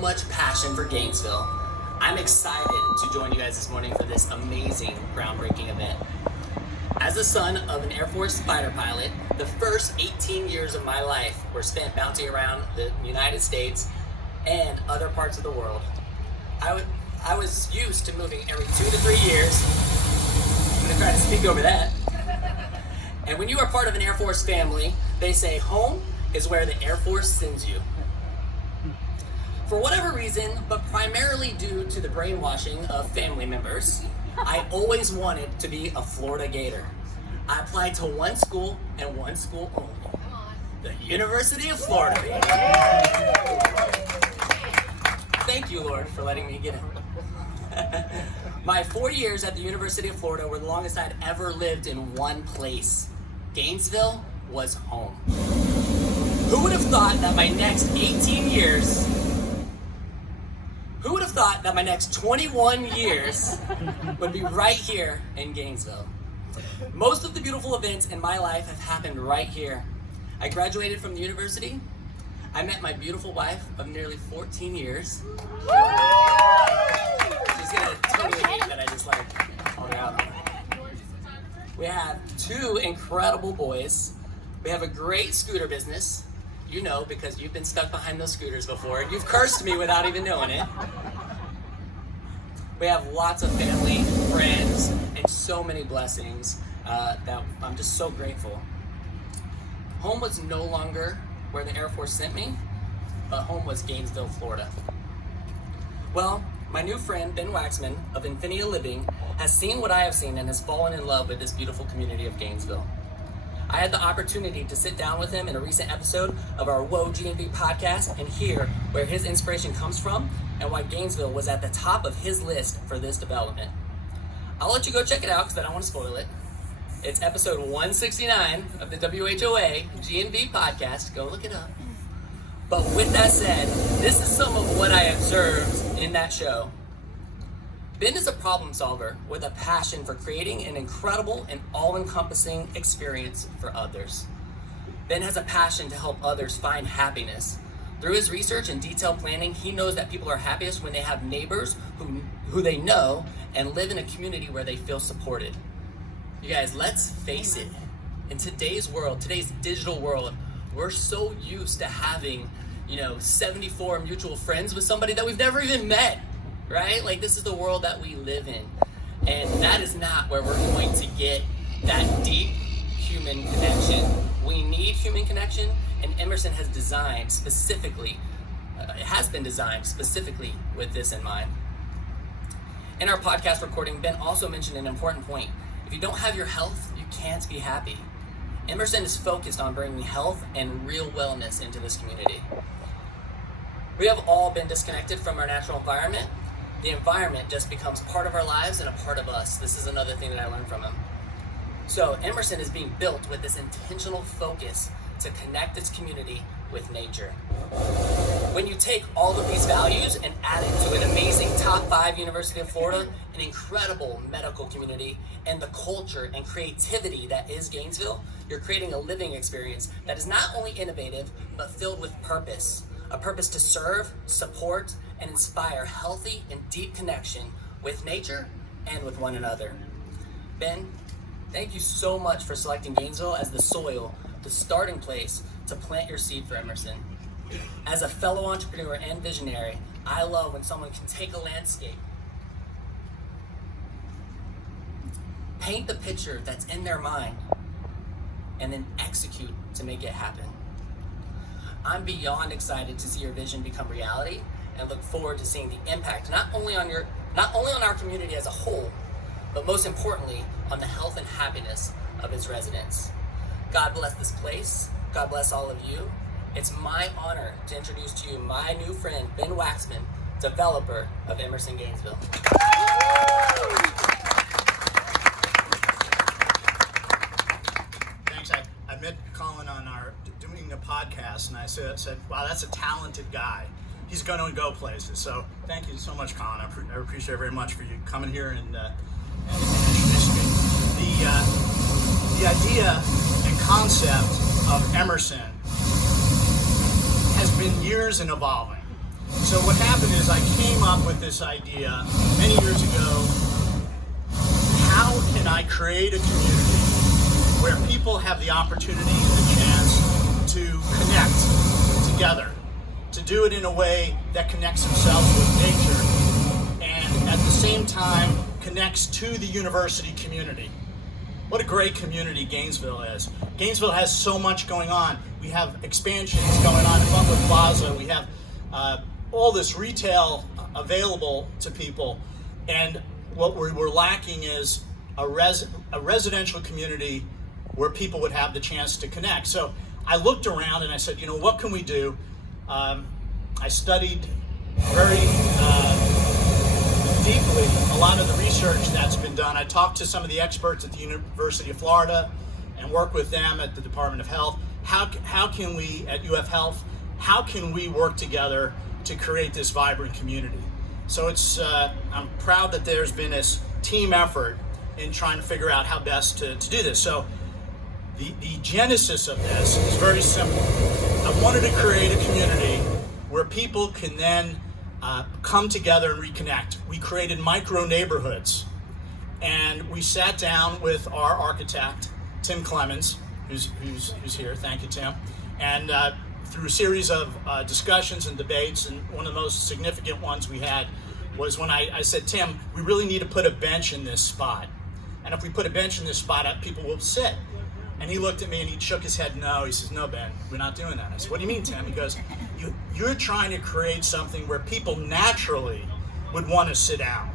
much passion for Gainesville, I'm excited to join you guys this morning for this amazing, groundbreaking event. As the son of an Air Force fighter pilot, the first 18 years of my life were spent bouncing around the United States and other parts of the world. I was used to moving every 2 to 3 years. I'm gonna try to speak over that. And when you are part of an Air Force family, they say home is where the Air Force sends you. For whatever reason, but primarily due to the brainwashing of family members, I always wanted to be a Florida Gator. I applied to one school and one school only, the University of Florida. Thank you, Lord, for letting me get in. My 4 years at the University of Florida were the longest I'd ever lived in one place. Gainesville was home. Who would have thought that my next 18 years, who would have thought that my next 21 years would be right here in Gainesville? Most of the beautiful events in my life have happened right here. I graduated from the university. I met my beautiful wife of nearly 14 years. She's gonna totally hate that I just called her out. We have 2 incredible boys. We have a great scooter business. You know, because you've been stuck behind those scooters before. You've cursed me without even knowing it. We have lots of family, friends, and so many blessings that I'm just so grateful. Home was no longer where the Air Force sent me, but home was Gainesville, Florida. Well, my new friend, Ben Waxman of Infinia Living, has seen what I have seen and has fallen in love with this beautiful community of Gainesville. I had the opportunity to sit down with him in a recent episode of our Whoa GNV podcast and hear where his inspiration comes from and why Gainesville was at the top of his list for this development. I'll let you go check it out because I don't want to spoil it. It's episode 169 of the WHOA GNV podcast. Go look it up. But with that said, this is some of what I observed in that show. Ben is a problem solver with a passion for creating an incredible and all-encompassing experience for others. Ben has a passion to help others find happiness. Through his research and detailed planning, he knows that people are happiest when they have neighbors who they know and live in a community where they feel supported. You guys, let's face it. In today's world, today's digital world, we're so used to having, 74 mutual friends with somebody that we've never even met. Right? This is the world that we live in. And that is not where we're going to get that deep human connection. We need human connection, and Emerson has designed specifically, with this in mind. In our podcast recording, Ben also mentioned an important point. If you don't have your health, you can't be happy. Emerson is focused on bringing health and real wellness into this community. We have all been disconnected from our natural environment. The environment just becomes part of our lives and a part of us. This is another thing that I learned from him. So Emerson is being built with this intentional focus to connect its community with nature. When you take all of these values and add it to an amazing top 5 University of Florida, an incredible medical community, and the culture and creativity that is Gainesville, you're creating a living experience that is not only innovative, but filled with purpose. A purpose to serve, support, and inspire healthy and deep connection with nature and with one another. Ben, thank you so much for selecting Gainesville as the soil, the starting place to plant your seed for Emerson. As a fellow entrepreneur and visionary, I love when someone can take a landscape, paint the picture that's in their mind, and then execute to make it happen. I'm beyond excited to see your vision become reality and look forward to seeing the impact not only on our community as a whole, but most importantly on the health and happiness of its residents. God bless this place. God bless all of you. It's my honor to introduce to you my new friend, Ben Waxman, developer of Emerson Gainesville. Thanks. I met Colin on our doing a podcast, and I said, wow, that's a talented guy. He's going to go places. So thank you so much, Colin. I appreciate it very much for you coming here and introducing me. The idea and concept of Emerson has been years in evolving. So what happened is I came up with this idea many years ago. How can I create a community where people have the opportunity and the chance to connect together, to do it in a way that connects themselves with nature and at the same time connects to the university community? What a great community Gainesville is. Gainesville has so much going on. We have expansions going on in Butler Plaza. We have all this retail available to people. And what we're lacking is a residential community where people would have the chance to connect. So I looked around and I said, what can we do? I studied very deeply a lot of the research that's been done. I talked to some of the experts at the University of Florida and worked with them at the Department of Health. How can we, at UF Health, how can we work together to create this vibrant community? So I'm proud that there's been this team effort in trying to figure out how best to do this. So the genesis of this is very simple. I wanted to create a community where people can then come together and reconnect. We created micro neighborhoods, and we sat down with our architect, Tim Clemens, who's here. Thank you, Tim. And through a series of discussions and debates, and one of the most significant ones we had was when I said, Tim, we really need to put a bench in this spot. And if we put a bench in this spot, people will sit. And he looked at me and he shook his head no. He says, no, Ben, we're not doing that. I said, what do you mean, Tim? He goes, you're trying to create something where people naturally would want to sit down,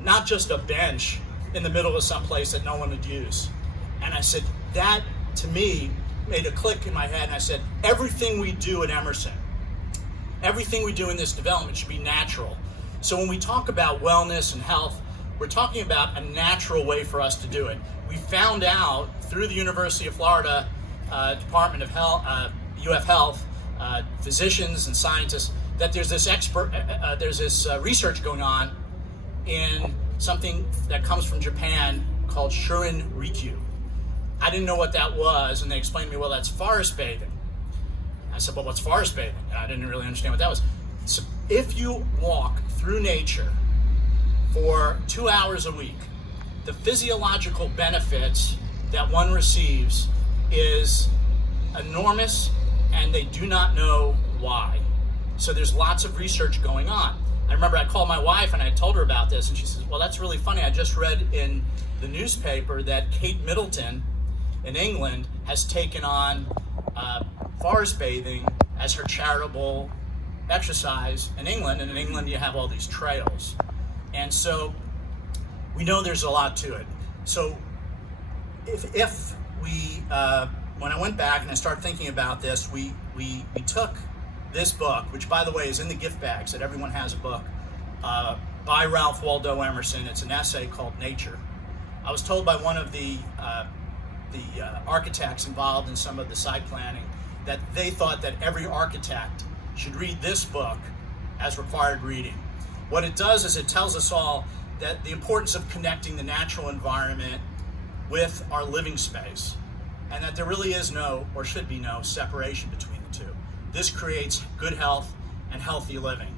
not just a bench in the middle of some place that no one would use. And I said, that to me made a click in my head. And I said, everything we do at Emerson, everything we do in this development should be natural. So when we talk about wellness and health, we're talking about a natural way for us to do it. We found out through the University of Florida Department of Health, UF Health, physicians and scientists, that there's this research going on in something that comes from Japan called Shurin Rikyu. I didn't know what that was, and they explained to me, well, that's forest bathing. I said, well, what's forest bathing? And I didn't really understand what that was. So if you walk through nature for 2 hours a week, the physiological benefits that one receives is enormous, and they do not know why. So there's lots of research going on. I remember I called my wife and I told her about this, and she says, well, that's really funny. I just read in the newspaper that Kate Middleton in England has taken on forest bathing as her charitable exercise in England. And in England, you have all these trails. And so we know there's a lot to it. So if we, when I went back and I started thinking about this, we took this book, which by the way is in the gift bags, that everyone has a book, by Ralph Waldo Emerson. It's an essay called Nature. I was told by one of the architects involved in some of the site planning that they thought that every architect should read this book as required reading. What it does is it tells us all that the importance of connecting the natural environment with our living space, and that there really is no, or should be no, separation between the two. This creates good health and healthy living.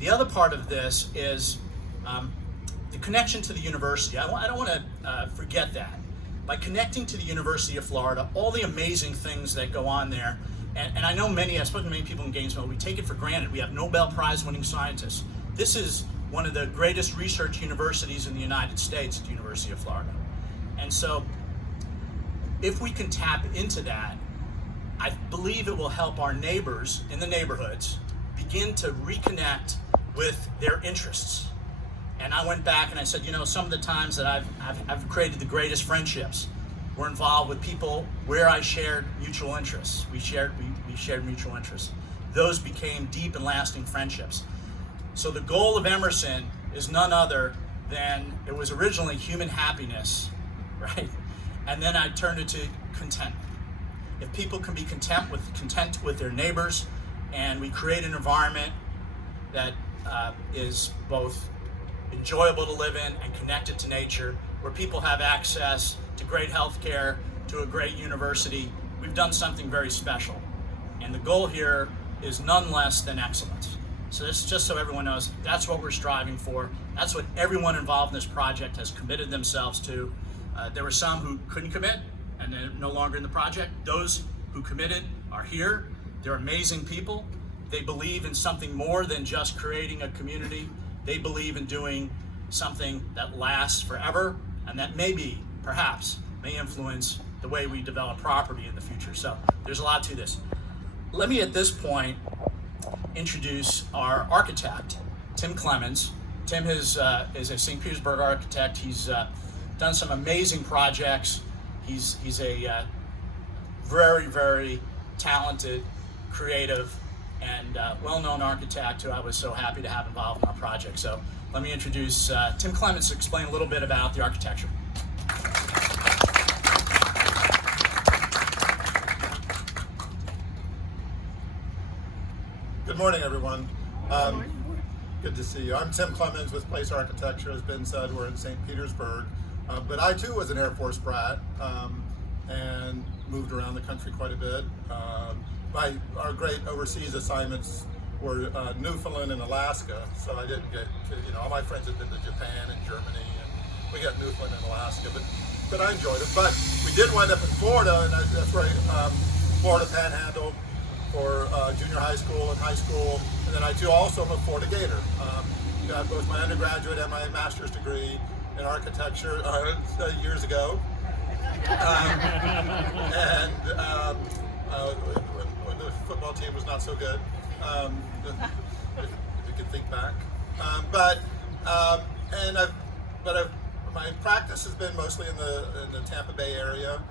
The other part of this is the connection to the university. I don't want to forget that. By connecting to the University of Florida, all the amazing things that go on there, and I know I've spoken to many people in Gainesville, we take it for granted. We have Nobel Prize winning scientists. This is one of the greatest research universities in the United States, at the University of Florida. And so if we can tap into that, I believe it will help our neighbors in the neighborhoods begin to reconnect with their interests. And I went back and I said, some of the times that I've created the greatest friendships were involved with people where I shared mutual interests. We shared mutual interests. Those became deep and lasting friendships. So the goal of Emerson is none other than, it was originally human happiness, right? And then I turned it to contentment. If people can be content with their neighbors, and we create an environment that is both enjoyable to live in and connected to nature, where people have access to great health care, to a great university, we've done something very special. And the goal here is none less than excellence. So this is just so everyone knows, that's what we're striving for. That's what everyone involved in this project has committed themselves to. There were some who couldn't commit and they're no longer in the project. Those who committed are here. They're amazing people. They believe in something more than just creating a community. They believe in doing something that lasts forever and that maybe, perhaps, may influence the way we develop property in the future. So there's a lot to this. Let me at this point introduce our architect, Tim Clemens. Tim is a St. Petersburg architect. He's done some amazing projects. He's a very, very talented, creative, and well-known architect who I was so happy to have involved in our project. So let me introduce Tim Clemens to explain a little bit about the architecture. Good morning, everyone. Good to see you. I'm Tim Clemens with Place Architecture. As Ben said, we're in St. Petersburg. But I too was an Air Force brat and moved around the country quite a bit. Our great overseas assignments were Newfoundland and Alaska, so I didn't get to, all my friends had been to Japan and Germany, and we got Newfoundland and Alaska, but I enjoyed it. But we did wind up in Florida, and that's right, Florida Panhandle for junior high school and high school, and then I too also am a Florida Gator. Got both my undergraduate and my master's degree in architecture years ago. When the football team was not so good, if you can think back. My practice has been mostly in the Tampa Bay area.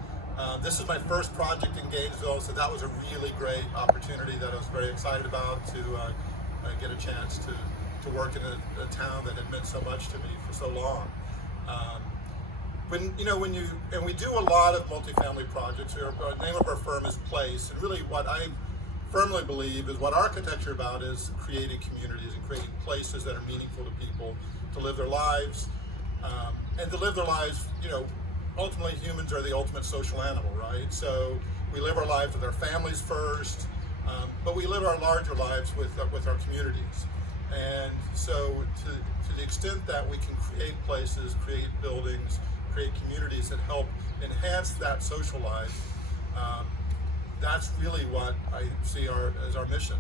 This is my first project in Gainesville, so that was a really great opportunity that I was very excited about to get a chance to work in a town that had meant so much to me for so long. We do a lot of multifamily projects. The name of our firm is Place, and really what I firmly believe is what architecture about is creating communities and creating places that are meaningful to people to live their lives, and to live their lives. Ultimately, humans are the ultimate social animal, right? So we live our lives with our families first, but we live our larger lives with our communities. And so to the extent that we can create places, create buildings, create communities that help enhance that social life, that's really what I see as our mission.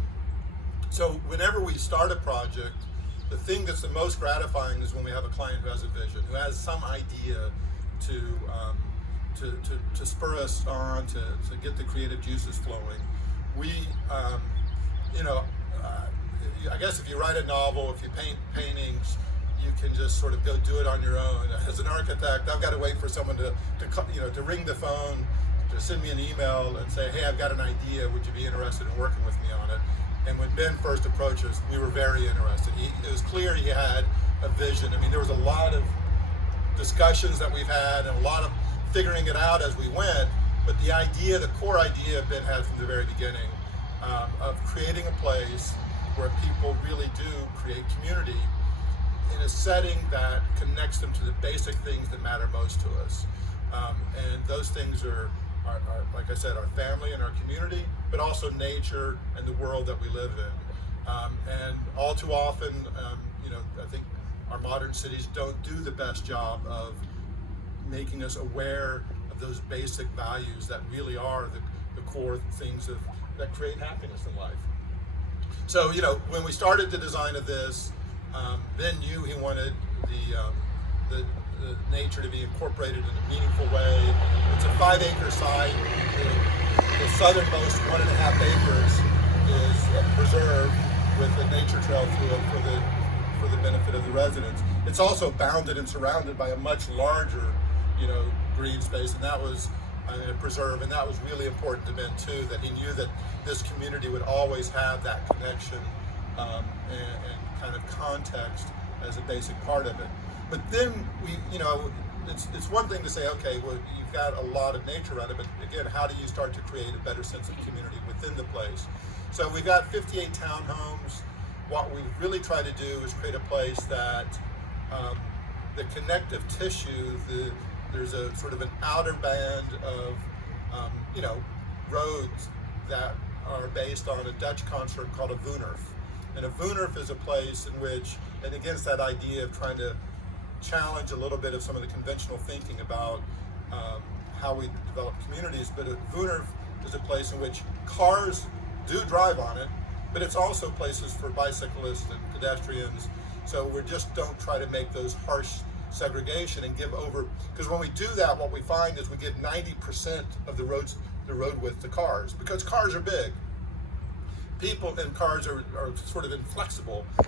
So whenever we start a project, the thing that's the most gratifying is when we have a client who has a vision, who has some idea to spur us on, to get the creative juices flowing. I guess if you write a novel, if you paint paintings, you can just sort of go do it on your own. As an architect, I've got to wait for someone to ring the phone, to send me an email and say, hey, I've got an idea, would you be interested in working with me on it? And when Ben first approached us, we were very interested. It was clear he had a vision. I mean, there was a lot of discussions that we've had and a lot of figuring it out as we went, but the core idea Ben had from the very beginning of creating a place where people really do create community in a setting that connects them to the basic things that matter most to us. And those things are, like I said, our family and our community, but also nature and the world that we live in. And all too often, I think our modern cities don't do the best job of making us aware of those basic values that really are the core things that create happiness in life. So, when we started the design of this, Ben knew he wanted the nature to be incorporated in a meaningful way. It's a 5-acre site. The southernmost 1.5 acres is preserved with a nature trail through it for the benefit of the residents. It's also bounded and surrounded by a much larger, green space, and that was a preserve, and that was really important to Ben too, that he knew that this community would always have that connection and kind of context as a basic part of it. But then it's one thing to say, okay, well, you've got a lot of nature around it, but again, how do you start to create a better sense of community within the place? So we've got 58 townhomes. What we really try to do is create a place that the connective tissue, there's a sort of an outer band of roads that are based on a Dutch construct called a Woonerf. And a Wunderf is a place in which, and again, it's that idea of trying to challenge a little bit of some of the conventional thinking about how we develop communities. But a Wunderf is a place in which cars do drive on it, but it's also places for bicyclists and pedestrians. So we just don't try to make those harsh segregation and give over, because when we do that, what we find is we give 90% of the road width to cars, because cars are big. People and cars are sort of inflexible.